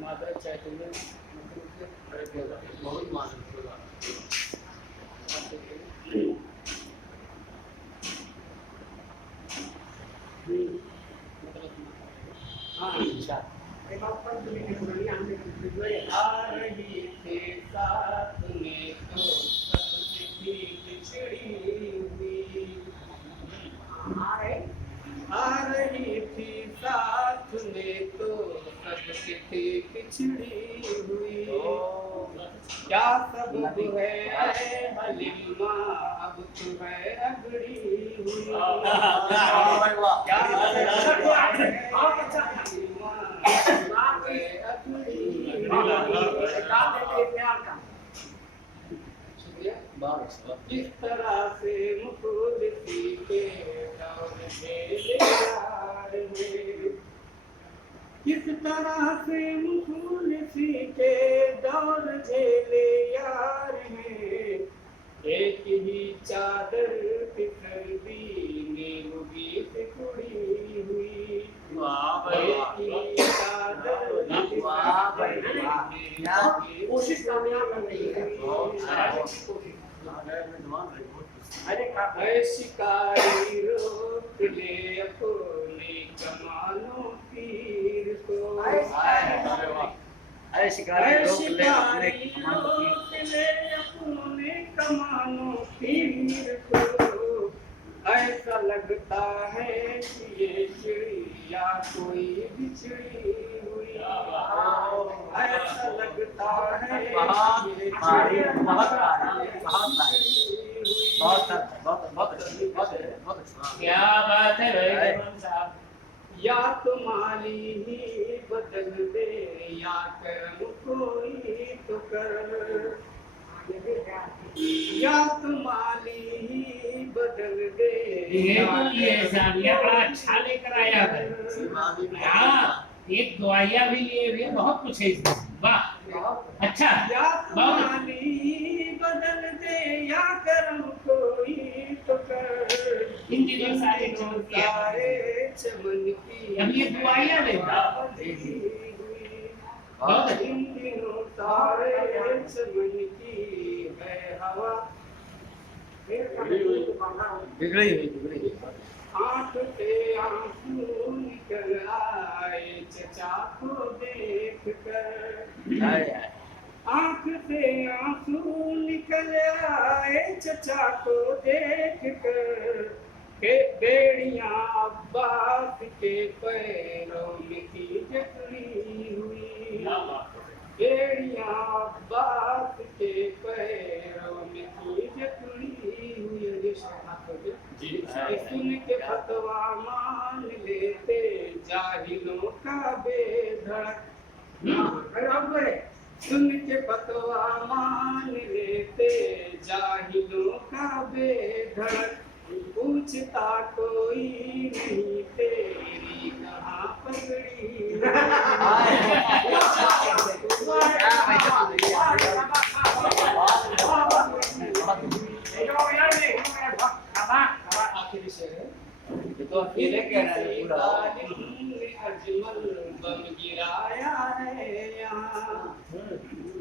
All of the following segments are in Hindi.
माता चैतन्य बहुत मानव आ रही थे साथ में तो सबसे बिछड़ी हुई, आ रही थी साथ में तो सबसे बिछड़ी हुई। क्या सबब है हलीमा अब तो है अगड़ी हुई। क्या किस तरह से मुकुल के दौर झेले यार में, किस तरह से मुकुल के दौर झेले यार में। एक ही चादर की सर्दी में होगी सिकुड़ी हुई। एक ही चादर कोशिश कामयाब नहीं है। शिकारी रोक ले अपनी कमानों तीर को, शिकारी रोक ले अपने कमानों तीर को। ऐसा लगता है कि ये चिड़िया कोई बिछड़ी हुई। ऐसा लगता है कि ये चिड़िया क्या बात है या तो माली ही बदल दे या कर्म कोई तो कर, या तो माली ही बदल दे। ये सादिया बड़ा अच्छा लेकर आया है। हाँ, एक दवाइयाँ भी लिए हुए, बहुत कुछ है इसमें। वाह, अच्छा। या तो माली बदल दे या कर्म कोई तो कर। इन दिनों सारे चमन की अब ये दवाइयाँ लेगा। इन दिनों सारे चमन की है हवा बिगड़ी हुई। आँख से आंसू निकल आए चचा को देख कर। आँख से आंसू निकल आए चचा को देख कर। के बेड़ियाँ अब्बास के पैरों में की जकड़ी हुई। बेड़ियाँ अब्बास के पैरों में की जकड़ी हुई। सुन के फतवा मान लेते जाहिलों का बेधड़क। सुन के फतवा मान लेते जाहिलों का बेधड़क। पूछता कोई नहीं तेरी कहाँ पगड़ी। आखिरी शेर है तो अकेले कह रहा है पूरा। अजमल बम गिराया है यहाँ,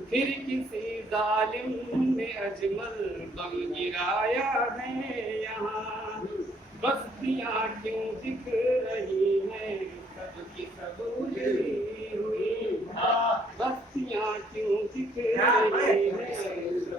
फिर किसी जालिम ने अजमल बम गिराया है यहाँ। बस्तियाँ क्यों दिख रही हैं सबकी सब उजड़ी हुई। बस्तियाँ क्यों दिख रही हैं